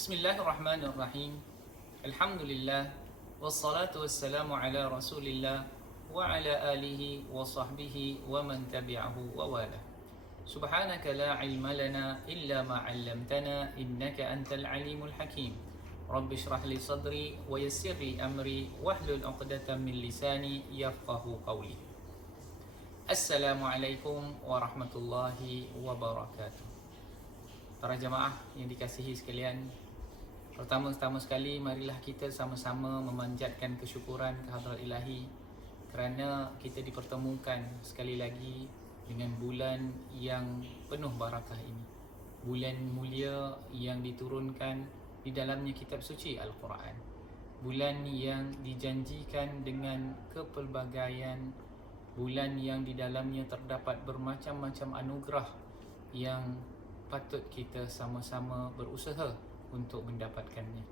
Bismillahirrahmanirrahim. Alhamdulillah. Wassalatu wassalamu ala rasulillah wa ala alihi wa sahbihi wa man tabi'ahu wa wala. Subhanaka la ilma lana illa ma 'allamtana innaka antal alimul hakim. Rabbi shrah li sadri wa yassir li amri wahlul 'uqdatam min lisani yafqahu qawli. Assalamualaikum warahmatullahi wabarakatuh. Para jamaah yang dikasihi sekalian, pertama-tama sekali marilah kita sama-sama memanjatkan kesyukuran kehadrat Ilahi kerana kita dipertemukan sekali lagi dengan bulan yang penuh barakah ini. Bulan mulia yang diturunkan di dalamnya kitab suci Al-Quran. Bulan yang dijanjikan dengan kepelbagaian. Bulan yang di dalamnya terdapat bermacam-macam anugerah yang patut kita sama-sama berusaha untuk mendapatkannya.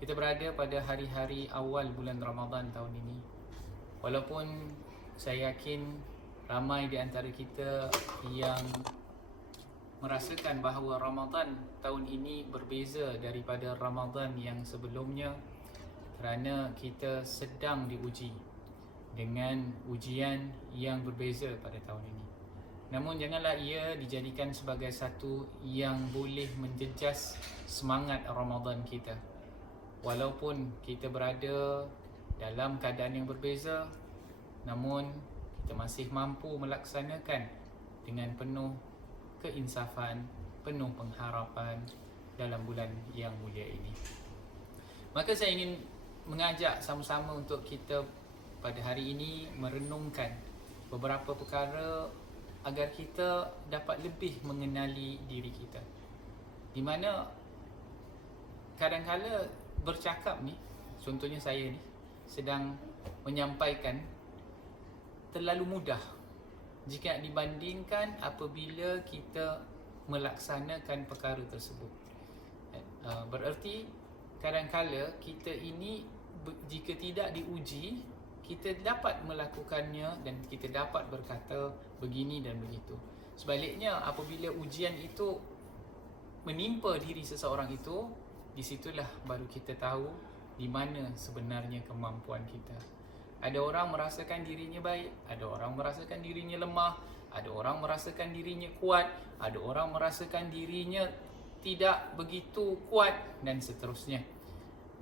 Kita berada pada hari-hari awal bulan Ramadan tahun ini. Walaupun saya yakin ramai di antara kita yang merasakan bahawa Ramadan tahun ini berbeza daripada Ramadan yang sebelumnya kerana kita sedang diuji dengan ujian yang berbeza pada tahun ini. Namun janganlah ia dijadikan sebagai satu yang boleh menjejas semangat Ramadan kita. Walaupun kita berada dalam keadaan yang berbeza, namun kita masih mampu melaksanakan dengan penuh keinsafan, penuh pengharapan dalam bulan yang mulia ini. Maka saya ingin mengajak sama-sama untuk kita pada hari ini merenungkan beberapa perkara agar kita dapat lebih mengenali diri kita. Di mana kadang-kala bercakap ni, contohnya saya ni sedang menyampaikan terlalu mudah jika dibandingkan apabila kita melaksanakan perkara tersebut. Bererti kadang-kala kita ini jika tidak diuji, kita dapat melakukannya dan kita dapat berkata begini dan begitu. Sebaliknya apabila ujian itu menimpa diri seseorang itu, di situlah baru kita tahu di mana sebenarnya kemampuan kita. Ada orang merasakan dirinya baik, ada orang merasakan dirinya lemah, ada orang merasakan dirinya kuat, ada orang merasakan dirinya tidak begitu kuat dan seterusnya.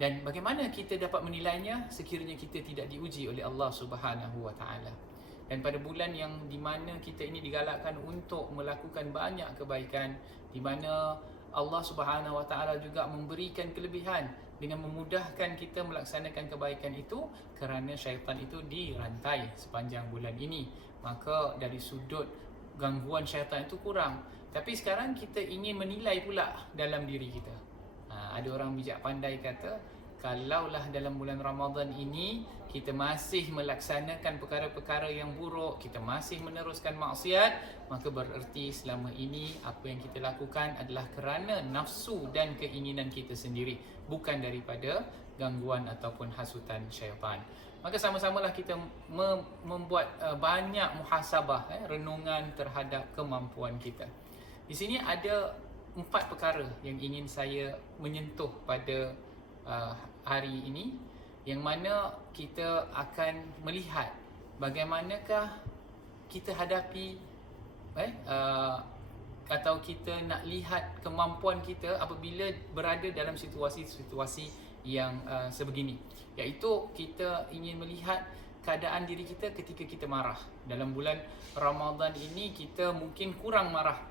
Dan bagaimana kita dapat menilainya sekiranya kita tidak diuji oleh Allah Subhanahu Wa Taala. Dan pada bulan yang di mana kita ini digalakkan untuk melakukan banyak kebaikan, di mana Allah Subhanahu Wa Taala juga memberikan kelebihan dengan memudahkan kita melaksanakan kebaikan itu kerana syaitan itu dirantai sepanjang bulan ini. Maka dari sudut gangguan syaitan itu kurang. Tapi sekarang kita ingin menilai pula dalam diri kita. Ada orang bijak pandai kata, kalaulah dalam bulan Ramadan ini kita masih melaksanakan perkara-perkara yang buruk, kita masih meneruskan maksiat, maka bererti selama ini apa yang kita lakukan adalah kerana nafsu dan keinginan kita sendiri, bukan daripada gangguan ataupun hasutan syaitan. Maka sama-samalah kita membuat banyak muhasabah, renungan terhadap kemampuan kita. Di sini ada 4 perkara yang ingin saya menyentuh pada hari ini, yang mana kita akan melihat bagaimanakah kita hadapi atau kita nak lihat kemampuan kita apabila berada dalam situasi-situasi yang sebegini. Iaitu kita ingin melihat keadaan diri kita ketika kita marah. Dalam bulan Ramadan ini kita mungkin kurang marah.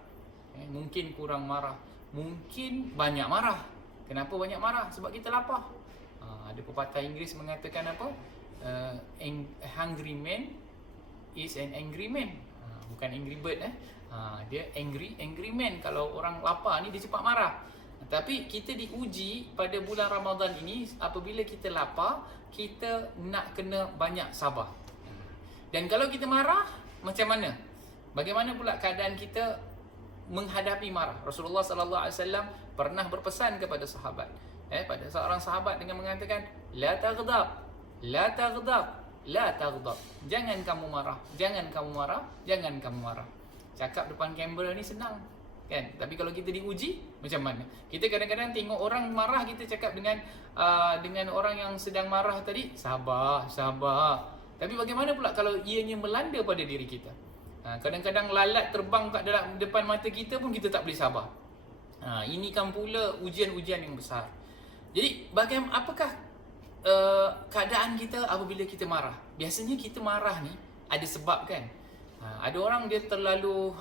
Mungkin kurang marah, mungkin banyak marah. Kenapa banyak marah? Sebab kita lapar. Ada pepatah Inggeris mengatakan apa? Hungry man is an angry man. Bukan angry bird. Dia angry man. Kalau orang lapar ni dia cepat marah. Tapi kita diuji pada bulan Ramadan ini, apabila kita lapar, kita nak kena banyak sabar. Dan kalau kita marah, macam mana? Bagaimana pula keadaan kita menghadapi marah? Rasulullah sallallahu alaihi wasallam pernah berpesan kepada sahabat, pada seorang sahabat dengan mengatakan, la taghdab, la taghdab, la taghdab. Jangan kamu marah, jangan kamu marah, jangan kamu marah. Cakap depan kamera ni senang. kan. Tapi kalau kita diuji, macam mana? Kita kadang-kadang tengok orang marah, kita cakap dengan orang yang sedang marah tadi, sabar, sabar. Tapi bagaimana pula kalau ianya melanda pada diri kita? Kadang-kadang lalat terbang kat dalam depan mata kita pun kita tak boleh sabar. Ini kan pula ujian-ujian yang besar. Jadi apakah keadaan kita apabila kita marah? Biasanya kita marah ni ada sebab kan. Ada orang dia terlalu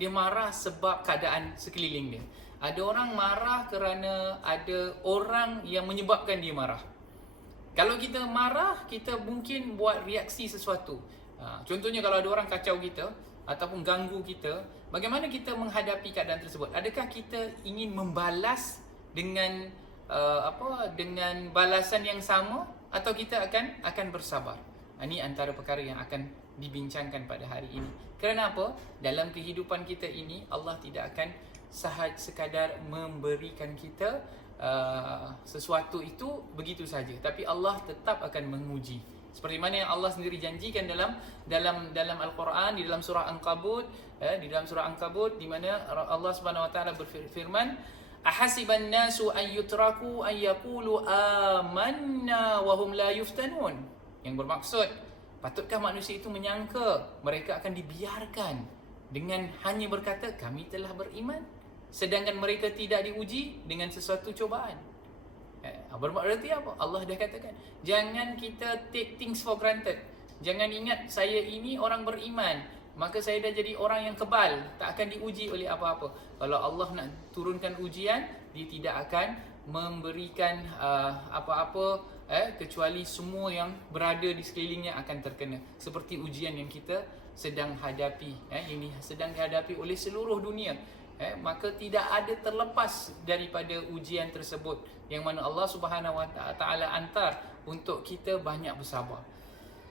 dia marah sebab keadaan sekeliling dia. Ada orang marah kerana ada orang yang menyebabkan dia marah. Kalau kita marah, kita mungkin buat reaksi sesuatu. Contohnya kalau ada orang kacau kita ataupun ganggu kita, bagaimana kita menghadapi keadaan tersebut? Adakah kita ingin membalas dengan dengan balasan yang sama, atau kita akan bersabar? Ini antara perkara yang akan dibincangkan pada hari ini. Kerana apa? Dalam kehidupan kita ini, Allah tidak akan sekadar memberikan kita sesuatu itu begitu saja, tapi Allah tetap akan menguji. Seperti mana yang Allah sendiri janjikan dalam Al-Quran, di dalam surah Ankabut, di mana Allah Subhanahu wa taala berfirman, ahasiban nasu an yutraku an yaqulu amanna wa hum la yuftanun. Yang bermaksud, patutkah manusia itu menyangka mereka akan dibiarkan dengan hanya berkata kami telah beriman, sedangkan mereka tidak diuji dengan sesuatu cubaan? Berarti apa? Allah dah katakan, jangan kita take things for granted. Jangan ingat saya ini orang beriman, maka saya dah jadi orang yang kebal, tak akan diuji oleh apa-apa. Kalau Allah nak turunkan ujian, dia tidak akan memberikan apa-apa kecuali semua yang berada di sekelilingnya akan terkena. Seperti ujian yang kita sedang hadapi, ini sedang dihadapi oleh seluruh dunia. Maka tidak ada terlepas daripada ujian tersebut, yang mana Allah Subhanahu wa taala hantar untuk kita banyak bersabar.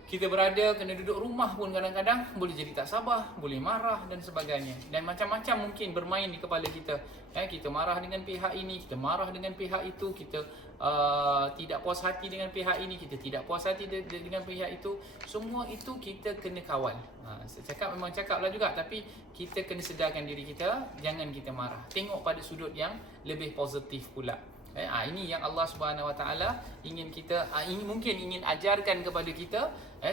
Kita berada, kena duduk rumah pun kadang-kadang boleh jadi tak sabar, boleh marah dan sebagainya. Dan macam-macam mungkin bermain di kepala kita. Kita marah dengan pihak ini, kita marah dengan pihak itu, kita tidak puas hati dengan pihak ini, kita tidak puas hati dengan pihak itu. Semua itu kita kena kawal. Saya cakap memang cakaplah juga, tapi kita kena sedarkan diri kita, jangan kita marah. Tengok pada sudut yang lebih positif pula. Ini yang Allah Subhanahu wa taala ingin kita mungkin ingin ajarkan kepada kita,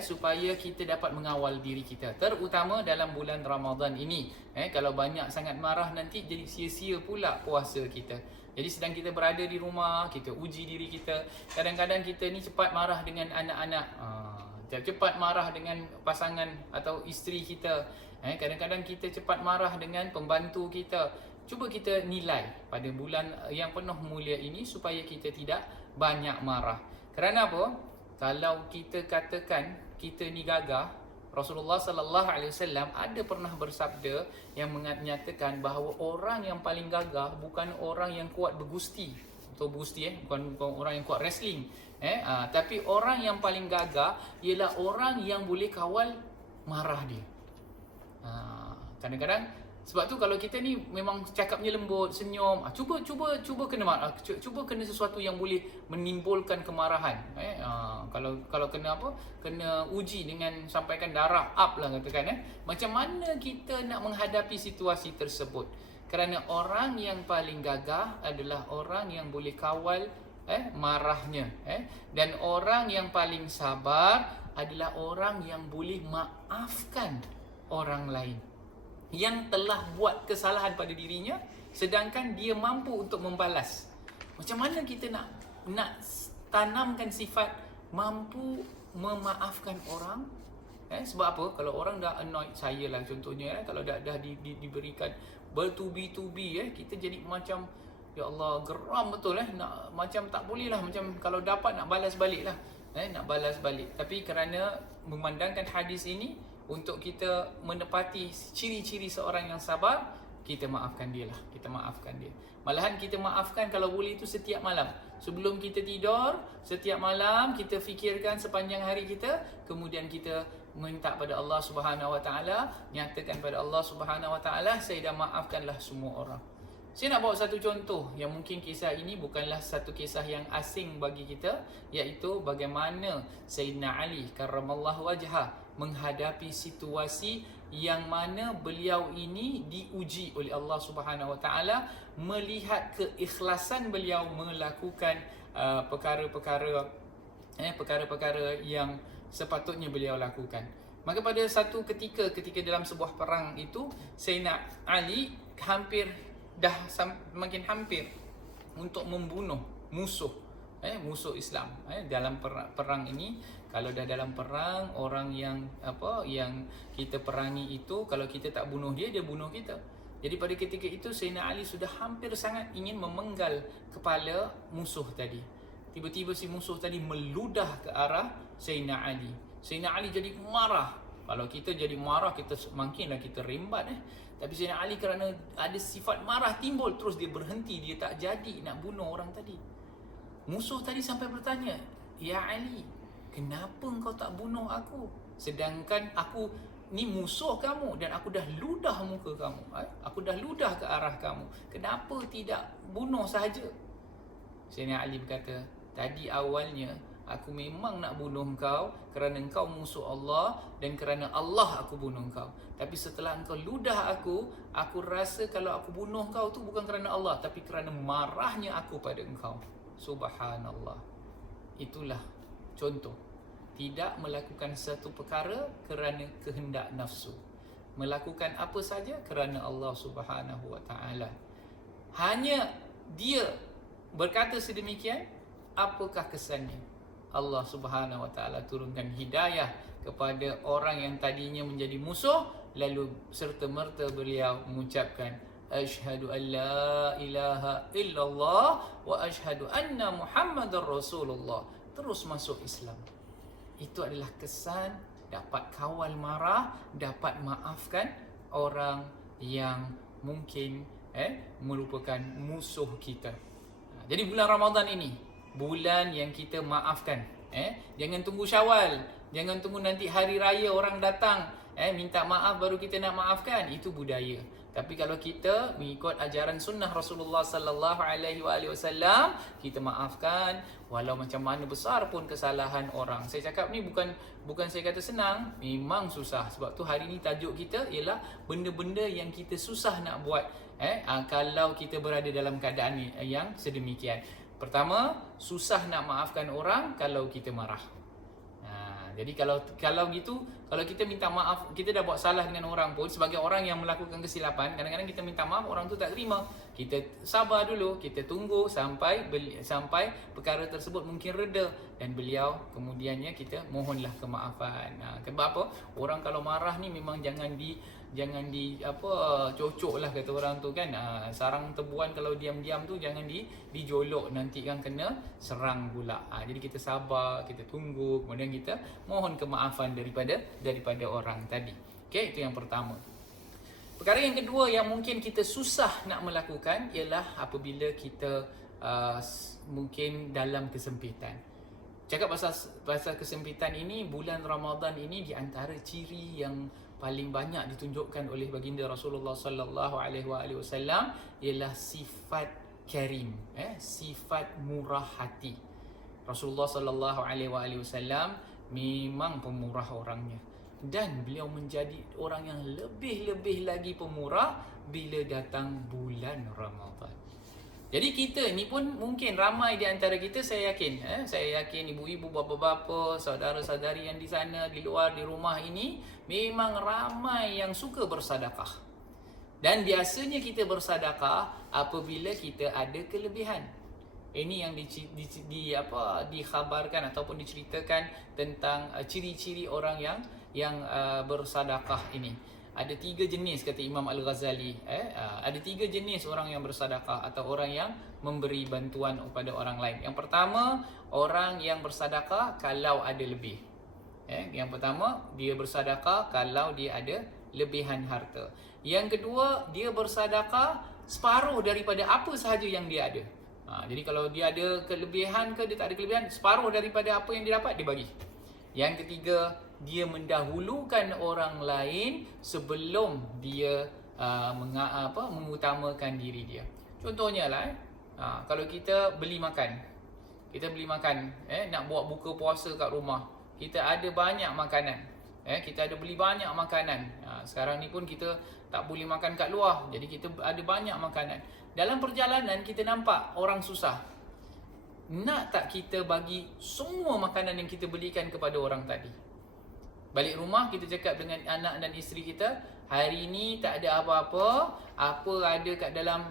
supaya kita dapat mengawal diri kita, terutama dalam bulan Ramadan ini. Kalau banyak sangat marah, nanti jadi sia-sia pula puasa kita. Jadi sedang kita berada di rumah, kita uji diri kita. Kadang-kadang kita ni cepat marah dengan anak-anak, cepat marah dengan pasangan atau isteri kita. Kadang-kadang kita cepat marah dengan pembantu kita. Cuba kita nilai pada bulan yang penuh mulia ini supaya kita tidak banyak marah. Kerana apa? Kalau kita katakan kita ni gagah, Rasulullah sallallahu alaihi wasallam ada pernah bersabda yang menyatakan bahawa orang yang paling gagah bukan orang yang kuat bergusti atau gusti, bukan orang yang kuat wrestling, tapi orang yang paling gagah ialah orang yang boleh kawal marah dia. Kadang-kadang sebab tu kalau kita ni memang cakapnya lembut, senyum, cuba kena marah, cuba kena sesuatu yang boleh menimbulkan kemarahan. Kalau kena apa? Kena uji dengan sampaikan darah up lah katakan. Macam mana kita nak menghadapi situasi tersebut? Kerana orang yang paling gagah adalah orang yang boleh kawal marahnya. Dan orang yang paling sabar adalah orang yang boleh maafkan orang lain yang telah buat kesalahan pada dirinya, sedangkan dia mampu untuk membalas. Macam mana kita nak tanamkan sifat mampu memaafkan orang? Sebab apa? Kalau orang dah annoyed saya lah contohnya, kalau dah diberikan bertubi-tubi, kita jadi macam ya Allah, geram betul nak, macam tak boleh lah, macam kalau dapat nak balas balik lah, nak balas balik. Tapi kerana memandangkan hadis ini untuk kita menepati ciri-ciri seorang yang sabar, kita maafkan dia lah, kita maafkan dia. Malahan kita maafkan kalau boleh itu setiap malam. Sebelum kita tidur, setiap malam kita fikirkan sepanjang hari kita, kemudian kita minta pada Allah Subhanahu wa taala, nyatakan pada Allah Subhanahu wa taala, saya dah maafkanlah semua orang. Saya nak bawa satu contoh yang mungkin kisah ini bukanlah satu kisah yang asing bagi kita, iaitu bagaimana Sayyidina Ali karramallahu wajhah menghadapi situasi yang mana beliau ini diuji oleh Allah Subhanahu Wa Taala, melihat keikhlasan beliau melakukan perkara-perkara yang sepatutnya beliau lakukan. Maka pada satu ketika dalam sebuah perang itu, Sayyidina Ali makin hampir untuk membunuh musuh Islam. Dalam perang ini, kalau dah dalam perang, orang yang kita perangi itu, kalau kita tak bunuh dia bunuh kita. Jadi pada ketika itu Sayyidina Ali sudah hampir sangat ingin memenggal kepala musuh tadi. Tiba-tiba si musuh tadi meludah ke arah Sayyidina Ali. Sayyidina Ali jadi marah. Kalau kita jadi marah, kita makinlah kita rembat. Tapi Sayyidina Ali kerana ada sifat marah timbul, terus dia berhenti, dia tak jadi nak bunuh orang tadi. Musuh tadi sampai bertanya, "Ya Ali, kenapa engkau tak bunuh aku? Sedangkan aku ni musuh kamu dan aku dah ludah muka kamu. Aku dah ludah ke arah kamu. Kenapa tidak bunuh sahaja?" Sayyidina Ali berkata, "Tadi awalnya aku memang nak bunuh engkau kerana engkau musuh Allah dan kerana Allah aku bunuh engkau. Tapi setelah engkau ludah aku rasa kalau aku bunuh engkau tu bukan kerana Allah, tapi kerana marahnya aku pada engkau." Subhanallah. Itulah contoh. Tidak melakukan satu perkara kerana kehendak nafsu. Melakukan apa saja kerana Allah Subhanahu Wa Taala. Hanya dia berkata sedemikian, apakah kesannya? Allah Subhanahu Wa Taala turunkan hidayah kepada orang yang tadinya menjadi musuh, lalu serta-merta beliau mengucapkan asyhadu an la ilaha illallah wa asyhadu anna Muhammadar Rasulullah, terus masuk Islam. Itu adalah kesan dapat kawal marah, dapat maafkan orang yang mungkin merupakan musuh kita. Jadi bulan Ramadan ini bulan yang kita maafkan. Jangan tunggu Syawal, jangan tunggu nanti hari raya orang datang minta maaf baru kita nak maafkan. Itu budaya. Tapi kalau kita mengikut ajaran sunnah Rasulullah sallallahu alaihi wasallam, kita maafkan walau macam mana besar pun kesalahan orang. Saya cakap ni bukan saya kata senang, memang susah. Sebab tu hari ni tajuk kita ialah benda-benda yang kita susah nak buat kalau kita berada dalam keadaan yang sedemikian. Pertama, susah nak maafkan orang kalau kita marah. Jadi kalau gitu, kalau kita minta maaf, kita dah buat salah dengan orang pun, sebagai orang yang melakukan kesilapan, kadang-kadang kita minta maaf, orang tu tak terima. Kita sabar dulu, kita tunggu sampai perkara tersebut mungkin reda, dan beliau kemudiannya kita mohonlah kemaafan. Sebab apa? Orang kalau marah ni memang jangan cocok lah kata orang tu kan. Sarang tebuan kalau diam-diam tu jangan dijolok, nanti kan kena serang pula. Jadi kita sabar, kita tunggu, kemudian kita mohon kemaafan daripada orang tadi. Okey, itu yang pertama. Perkara yang kedua yang mungkin kita susah nak melakukan ialah apabila kita mungkin dalam kesempitan. Cakap pasal kesempitan ini, bulan Ramadan ini di antara ciri yang paling banyak ditunjukkan oleh baginda Rasulullah sallallahu alaihi wasallam ialah sifat karim, sifat murah hati. Rasulullah sallallahu alaihi wasallam memang pemurah orangnya, dan beliau menjadi orang yang lebih lagi pemurah bila datang bulan Ramadan. Jadi kita ni pun mungkin ramai di antara kita, saya yakin ibu-ibu, bapa-bapa, saudara-saudari yang di sana, di luar, di rumah ini, memang ramai yang suka bersedekah. Dan biasanya kita bersedekah apabila kita ada kelebihan. Ini yang dikhabarkan ataupun diceritakan tentang ciri-ciri orang yang bersedekah ini. Ada 3 jenis kata Imam Al-Ghazali. Ada 3 jenis orang yang bersedekah atau orang yang memberi bantuan kepada orang lain. Yang pertama, orang yang bersedekah kalau ada lebih. Yang pertama, dia bersedekah kalau dia ada lebihan harta. Yang kedua, dia bersedekah separuh daripada apa sahaja yang dia ada. Jadi kalau dia ada kelebihan ke dia tak ada kelebihan, separuh daripada apa yang dia dapat dia bagi. Yang ketiga, dia mendahulukan orang lain sebelum dia mengutamakan diri dia. Contohnya lah, kalau kita beli makan, nak buat buka puasa kat rumah, kita ada banyak makanan, kita ada beli banyak makanan. Sekarang ni pun kita tak boleh makan kat luar, jadi kita ada banyak makanan. Dalam perjalanan kita nampak orang susah, nak tak kita bagi semua makanan yang kita belikan kepada orang tadi? Balik rumah kita cakap dengan anak dan isteri kita, hari ni tak ada apa-apa, apa ada kat dalam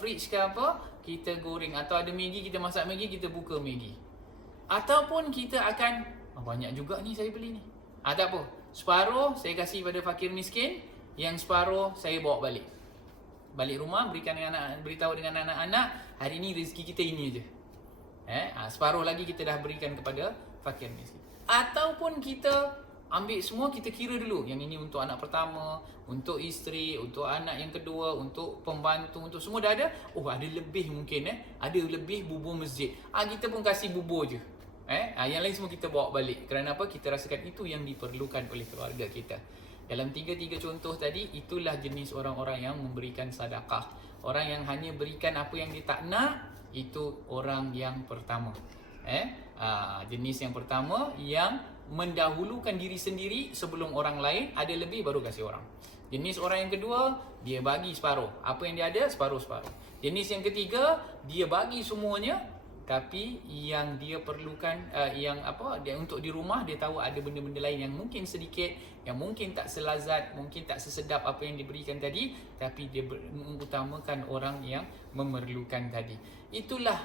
fridge ke apa, kita goreng. Atau ada Maggi, kita masak Maggi, kita buka Maggi. Ataupun kita akan, banyak juga ni saya beli ni, tak apa, separuh saya kasih pada fakir miskin, yang separuh saya bawa balik. Balik rumah beritahu dengan anak-anak, hari ni rezeki kita ini je. Separuh lagi kita dah berikan kepada fakir miskin. Ataupun kita ambil semua, kita kira dulu, yang ini untuk anak pertama, untuk isteri, untuk anak yang kedua, untuk pembantu, untuk semua dah ada. Ada lebih mungkin, ada lebih bubur masjid, kita pun kasih bubur je. Yang lain semua kita bawa balik. Kerana apa? Kita rasakan itu yang diperlukan oleh keluarga kita. Dalam tiga contoh tadi, itulah jenis orang-orang yang memberikan sedekah. Orang yang hanya berikan apa yang dia tak nak, itu orang yang pertama. Jenis yang pertama yang mendahulukan diri sendiri sebelum orang lain, ada lebih baru kasih orang. Jenis orang yang kedua, dia bagi separuh, apa yang dia ada separuh-separuh. Jenis yang ketiga, dia bagi semuanya, tapi yang dia perlukan, dia untuk di rumah, dia tahu ada benda-benda lain yang mungkin sedikit, yang mungkin tak selazat, mungkin tak sesedap apa yang diberikan tadi, tapi dia mengutamakan orang yang memerlukan tadi. Itulah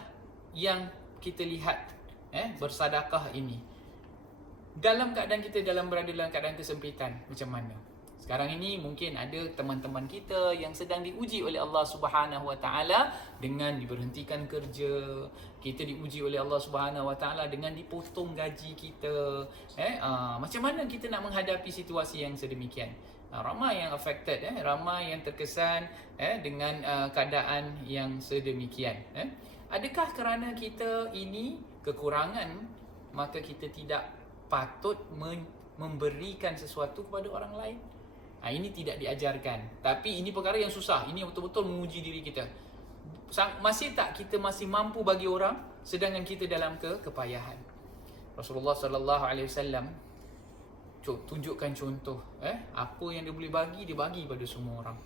yang kita lihat bersedekah ini. Dalam keadaan kita berada dalam keadaan kesempitan, macam mana? Sekarang ini mungkin ada teman-teman kita yang sedang diuji oleh Allah Subhanahu Wa Taala dengan diberhentikan kerja. Kita diuji oleh Allah Subhanahu Wa Taala dengan dipotong gaji kita. Macam mana kita nak menghadapi situasi yang sedemikian? Ramai yang affected, ramai yang terkesan dengan keadaan yang sedemikian. Adakah kerana kita ini kekurangan, maka kita tidak patut memberikan sesuatu kepada orang lain? Ini tidak diajarkan. Tapi ini perkara yang susah. Ini betul-betul menguji diri kita. Masih tak kita masih mampu bagi orang sedangkan kita dalam kepayahan? Rasulullah sallallahu alaihi wasallam tunjukkan contoh, apa yang dia boleh bagi, dia bagi pada semua orang.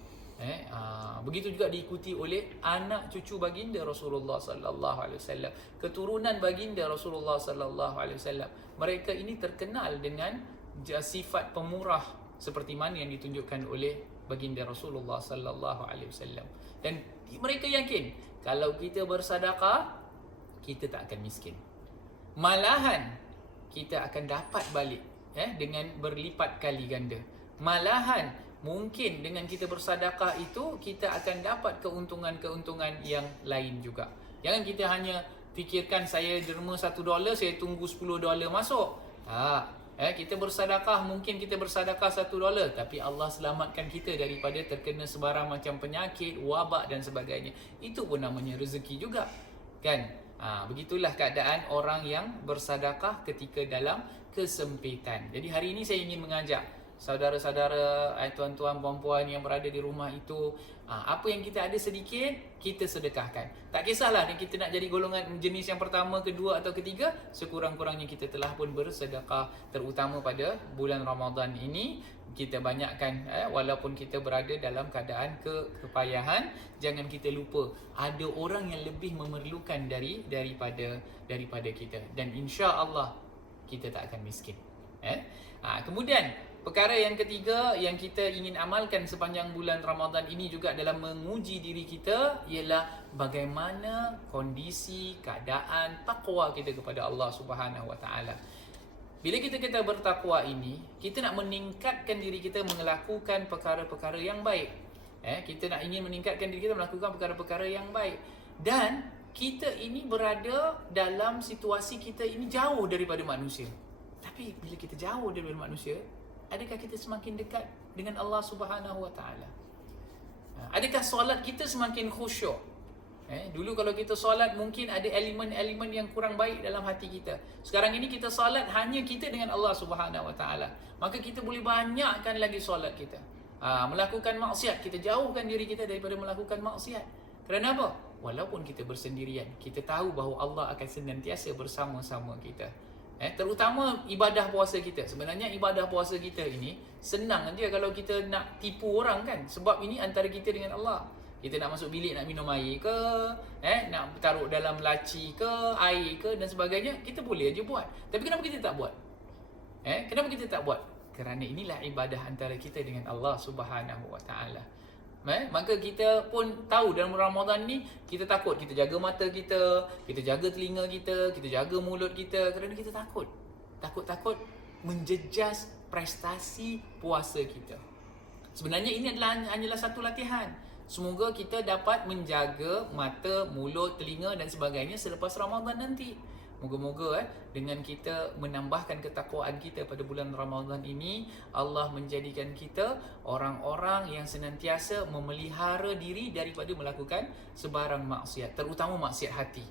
Begitu juga diikuti oleh anak cucu baginda Rasulullah sallallahu alaihi wasallam, keturunan baginda Rasulullah sallallahu alaihi wasallam. Mereka ini terkenal dengan sifat pemurah seperti mana yang ditunjukkan oleh baginda Rasulullah sallallahu alaihi wasallam. Dan mereka yakin kalau kita bersedekah, kita tak akan miskin. Malahan kita akan dapat balik dengan berlipat kali ganda. Malahan mungkin dengan kita bersedekah itu, kita akan dapat keuntungan-keuntungan yang lain juga. Jangan kita hanya fikirkan saya derma $1, saya tunggu $10 masuk. Kita bersedekah, mungkin kita bersedekah $1, tapi Allah selamatkan kita daripada terkena sebarang macam penyakit, wabak dan sebagainya. Itu pun namanya rezeki juga, kan? Begitulah keadaan orang yang bersedekah ketika dalam kesempitan. Jadi hari ini saya ingin mengajak saudara-saudara, tuan-tuan, puan-puan yang berada di rumah itu, apa yang kita ada sedikit, kita sedekahkan. Tak kisahlah kita nak jadi golongan jenis yang pertama, kedua atau ketiga, sekurang-kurangnya kita telah pun bersedekah. Terutama pada bulan Ramadan ini, kita banyakkan, walaupun kita berada dalam keadaan kepayahan, jangan kita lupa ada orang yang lebih memerlukan daripada kita, dan insya-Allah kita tak akan miskin. Kemudian perkara yang ketiga yang kita ingin amalkan sepanjang bulan Ramadan ini juga dalam menguji diri kita, ialah bagaimana kondisi keadaan takwa kita kepada Allah Subhanahu Wa Taala. Bila kita bertakwa ini, kita nak meningkatkan diri kita melakukan perkara-perkara yang baik. Kita nak ingin meningkatkan diri kita melakukan perkara-perkara yang baik. Dan kita ini berada dalam situasi kita ini jauh daripada manusia. Tapi bila kita jauh daripada manusia, adakah kita semakin dekat dengan Allah Subhanahu Wa Taala? Adakah solat kita semakin khusyuk? Dulu kalau kita solat mungkin ada elemen-elemen yang kurang baik dalam hati kita. Sekarang ini kita solat hanya kita dengan Allah Subhanahu Wa Taala. Maka kita boleh banyakkan lagi solat kita. Melakukan maksiat, kita jauhkan diri kita daripada melakukan maksiat. Kerana apa? Walaupun kita bersendirian, kita tahu bahawa Allah akan senantiasa bersama-sama kita. Terutama ibadah puasa kita. Sebenarnya ibadah puasa kita ini senang je kalau kita nak tipu orang kan. Sebab ini antara kita dengan Allah. Kita nak masuk bilik nak minum air ke, nak taruh dalam laci ke, air ke dan sebagainya, kita boleh aje buat. Tapi kenapa kita tak buat? Kenapa kita tak buat? Kerana inilah ibadah antara kita dengan Allah Subhanahu Wa Taala. Maka kita pun tahu dalam Ramadan ni kita takut, kita jaga mata kita jaga telinga kita jaga mulut kita kerana kita takut menjejas prestasi puasa kita. Sebenarnya ini hanyalah satu latihan. Semoga kita dapat menjaga mata, mulut, telinga dan sebagainya selepas Ramadan nanti. Moga-moga dengan kita menambahkan ketakwaan kita pada bulan Ramadan ini, Allah menjadikan kita orang-orang yang senantiasa memelihara diri daripada melakukan sebarang maksiat, terutama maksiat hati.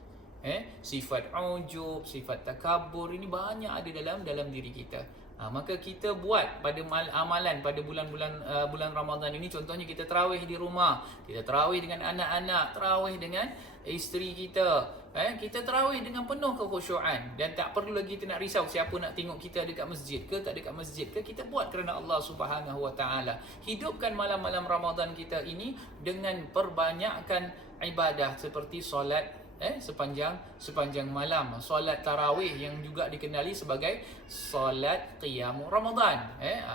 Sifat ujub, sifat takabur ini banyak ada dalam diri kita. Maka kita buat pada amalan pada bulan Ramadan ini. Contohnya kita tarawih di rumah, kita tarawih dengan anak-anak, tarawih dengan isteri kita. Kita tarawih dengan penuh kekhusyuan dan tak perlu lagi kita nak risau siapa nak tengok kita dekat masjid ke tak dekat masjid ke. Kita buat kerana Allah Subhanahu Wa Taala. Hidupkan malam-malam Ramadan kita ini dengan perbanyakkan ibadah seperti solat sepanjang malam, solat tarawih yang juga dikenali sebagai solat qiyam Ramadan.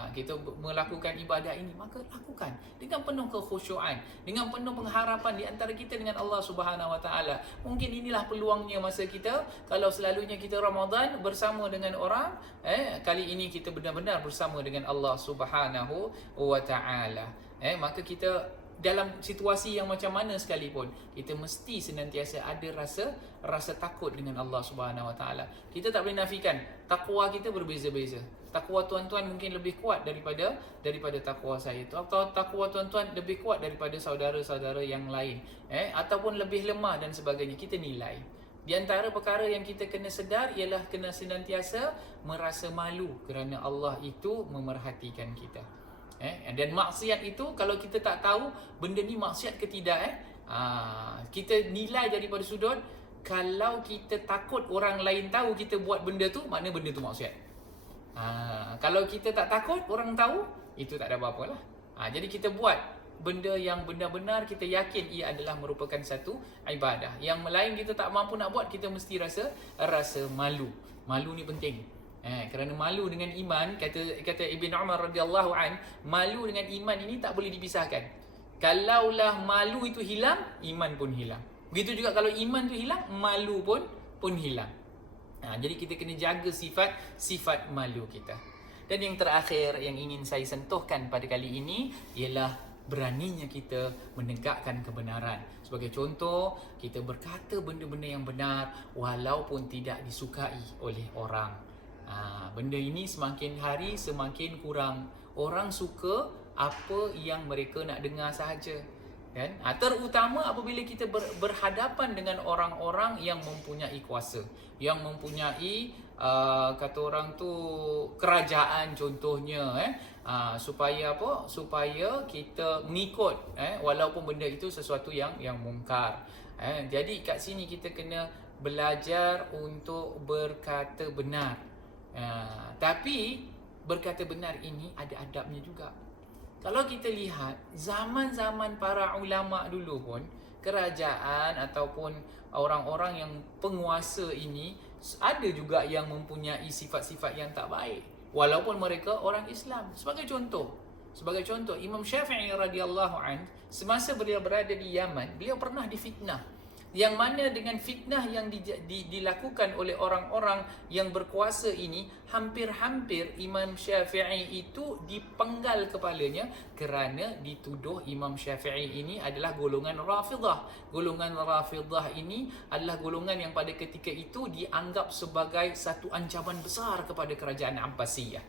Kita melakukan ibadah ini, maka lakukan dengan penuh kekhusyuan, dengan penuh pengharapan di antara kita dengan Allah Subhanahu Wa Taala. Mungkin inilah peluangnya masa kita. Kalau selalunya kita Ramadan bersama dengan orang, kali ini kita benar-benar bersama dengan Allah Subhanahu Wa Taala. Maka kita dalam situasi yang macam mana sekalipun, kita mesti senantiasa ada rasa takut dengan Allah Subhanahu Wa Taala. Kita tak boleh nafikan takwa kita berbeza-beza. Takwa tuan-tuan mungkin lebih kuat daripada takwa saya tu, atau takwa tuan-tuan lebih kuat daripada saudara-saudara yang lain, ataupun lebih lemah dan sebagainya. Kita nilai. Di antara perkara yang kita kena sedar ialah kena senantiasa merasa malu kerana Allah itu memerhatikan kita. Dan maksiat itu kalau kita tak tahu benda ni maksiat ke tidak, kita nilai daripada sudut kalau kita takut orang lain tahu kita buat benda tu, makna benda tu maksiat. Kalau kita tak takut orang tahu, itu tak ada apa-apalah. Jadi kita buat benda yang benar-benar kita yakin ia adalah merupakan satu ibadah. Yang lain kita tak mampu nak buat, kita mesti rasa malu. Malu ni penting. Kerana malu dengan iman, kata Ibn Umar radhiyallahu an, malu dengan iman ini tak boleh dipisahkan. Kalaulah malu itu hilang, iman pun hilang. Begitu juga kalau iman tu hilang, malu pun hilang. Jadi kita kena jaga sifat malu kita. Dan yang terakhir yang ingin saya sentuhkan pada kali ini ialah beraninya kita menegakkan kebenaran. Sebagai contoh, kita berkata benda-benda yang benar walaupun tidak disukai oleh orang. Benda ini semakin hari semakin kurang. Orang suka apa yang mereka nak dengar sahaja, kan? Terutama apabila kita berhadapan dengan orang-orang yang mempunyai kuasa, yang mempunyai kata orang tu kerajaan contohnya, supaya apa? Supaya kita mengikut, walaupun benda itu sesuatu yang mungkar. Jadi kat sini kita kena belajar untuk berkata benar. Tapi berkata benar ini ada adabnya juga. Kalau kita lihat zaman-zaman para ulama dulu pun, kerajaan ataupun orang-orang yang penguasa ini ada juga yang mempunyai sifat-sifat yang tak baik walaupun mereka orang Islam. Sebagai contoh Imam Syafi'i radhiyallahu an, semasa beliau berada di Yaman, beliau pernah difitnah. Yang mana dengan fitnah yang dilakukan oleh orang-orang yang berkuasa ini, hampir-hampir Imam Syafi'i itu dipenggal kepalanya kerana dituduh Imam Syafi'i ini adalah golongan Rafidah. Golongan Rafidah ini adalah golongan yang pada ketika itu dianggap sebagai satu ancaman besar kepada kerajaan Abbasiyah.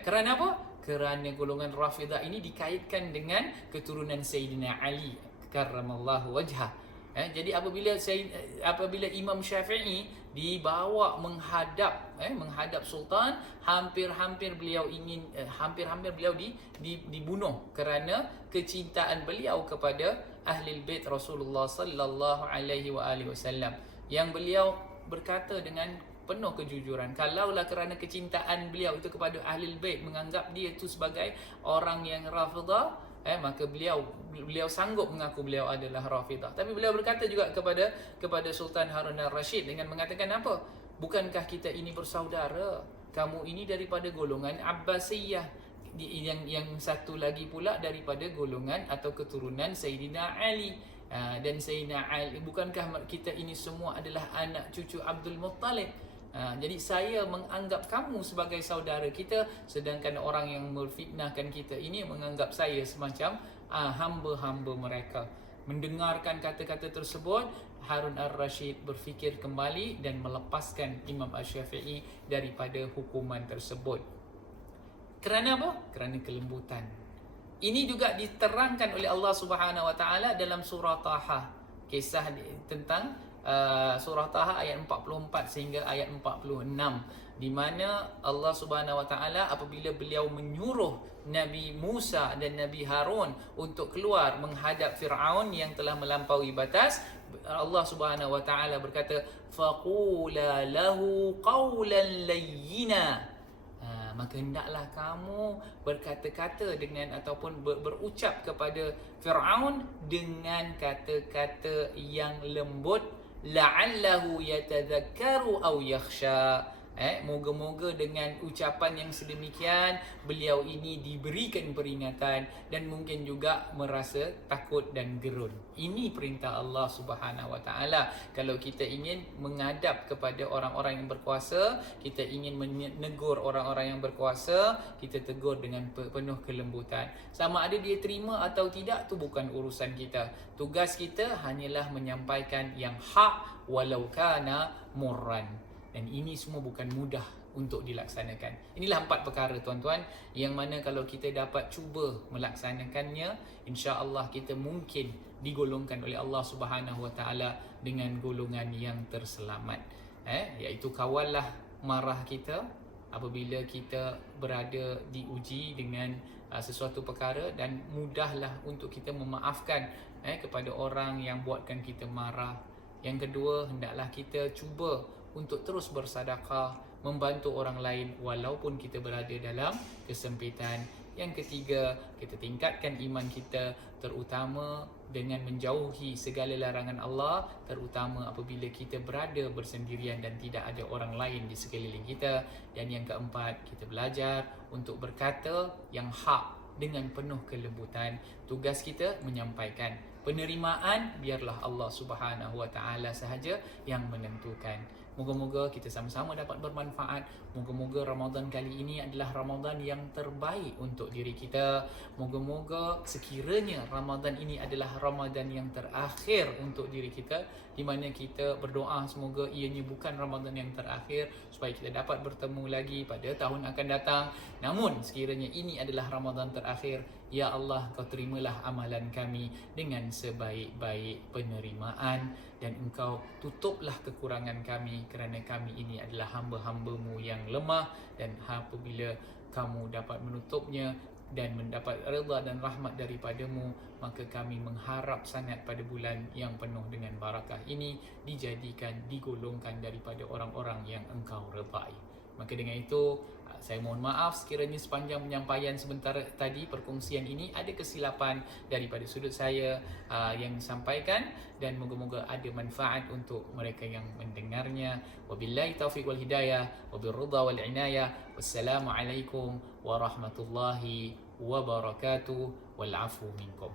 Kerana apa? Kerana golongan Rafidah ini dikaitkan dengan keturunan Sayyidina Ali karramallahu wajhah. Jadi apabila Imam Syafi'i dibawa menghadap sultan, hampir-hampir beliau ingin hampir-hampir beliau dibunuh kerana kecintaan beliau kepada ahli bait Rasulullah sallallahu alaihi wasallam, yang beliau berkata dengan penuh kejujuran, kalaulah kerana kecintaan beliau itu kepada ahli bait, menganggap dia itu sebagai orang yang Rafidah, maka beliau sanggup mengaku beliau adalah Rafidah. Tapi beliau berkata juga kepada Sultan Harun al-Rashid dengan mengatakan apa? Bukankah kita ini bersaudara? Kamu ini daripada golongan Abbasiyah, yang satu lagi pula daripada golongan atau keturunan Sayyidina Ali. Dan Sayyidina Ali, bukankah kita ini semua adalah anak cucu Abdul Muttalib? Jadi saya menganggap kamu sebagai saudara kita, sedangkan orang yang memfitnahkan kita ini menganggap saya semacam hamba-hamba mereka. Mendengarkan kata-kata tersebut, Harun al-Rashid berfikir kembali dan melepaskan Imam Asy-Syafi'i daripada hukuman tersebut. Kerana apa? Kerana kelembutan. Ini juga diterangkan oleh Allah Subhanahu Wa Taala dalam surah Taha. Kisah tentang surah Taha ayat 44 sehingga ayat 46, di mana Allah Subhanahu Wa Taala apabila beliau menyuruh Nabi Musa dan Nabi Harun untuk keluar menghadap Firaun yang telah melampaui batas, Allah Subhanahu Wa Taala berkata, faqula lahu qawlan layyina. Maka hendaklah kamu berkata-kata dengan ataupun berucap kepada Firaun dengan kata-kata yang lembut, la'allahu yatadhakkaru aw yakhsha. Moga-moga dengan ucapan yang sedemikian beliau ini diberikan peringatan dan mungkin juga merasa takut dan gerun. Ini perintah Allah Subhanahu Wa Taala. Kalau kita ingin menghadap kepada orang-orang yang berkuasa, kita ingin menegur orang-orang yang berkuasa, kita tegur dengan penuh kelembutan. Sama ada dia terima atau tidak, tu bukan urusan kita. Tugas kita hanyalah menyampaikan yang hak walau kana murran. Dan ini semua bukan mudah untuk dilaksanakan. Inilah 4 perkara tuan-tuan, yang mana kalau kita dapat cuba melaksanakannya, insya-Allah kita mungkin digolongkan oleh Allah Subhanahu Wa Taala dengan golongan yang terselamat. Iaitu kawallah marah kita apabila kita berada diuji dengan sesuatu perkara, dan mudahlah untuk kita memaafkan kepada orang yang buatkan kita marah. Yang kedua, hendaklah kita cuba untuk terus bersedekah, membantu orang lain walaupun kita berada dalam kesempitan. Yang ketiga, kita tingkatkan iman kita, terutama dengan menjauhi segala larangan Allah, terutama apabila kita berada bersendirian dan tidak ada orang lain di sekeliling kita. Dan yang keempat, kita belajar untuk berkata yang hak dengan penuh kelembutan. Tugas kita menyampaikan. Penerimaan biarlah Allah Subhanahu Wa Taala sahaja yang menentukan. Moga-moga kita sama-sama dapat bermanfaat. Moga-moga Ramadan kali ini adalah Ramadan yang terbaik untuk diri kita. Moga-moga sekiranya Ramadan ini adalah Ramadan yang terakhir untuk diri kita, di mana kita berdoa semoga ianya bukan Ramadan yang terakhir, supaya kita dapat bertemu lagi pada tahun akan datang. Namun sekiranya ini adalah Ramadan terakhir, ya Allah, Kau terimalah amalan kami dengan sebaik-baik penerimaan, dan Engkau tutuplah kekurangan kami, kerana kami ini adalah hamba-hamba-Mu yang lemah. Dan apabila Kamu dapat menutupnya dan mendapat redha dan rahmat daripada-Mu, maka kami mengharap sangat pada bulan yang penuh dengan barakah ini dijadikan, digolongkan daripada orang-orang yang Engkau redai. Maka dengan itu, saya mohon maaf sekiranya sepanjang penyampaian sebentar tadi, perkongsian ini ada kesilapan daripada sudut saya yang disampaikan, dan moga-moga ada manfaat untuk mereka yang mendengarnya. Wabillahi taufiq wal hidayah, wabirridha wal inayah. Wassalamualaikum warahmatullahi wabarakatuh. Wal afu minkum.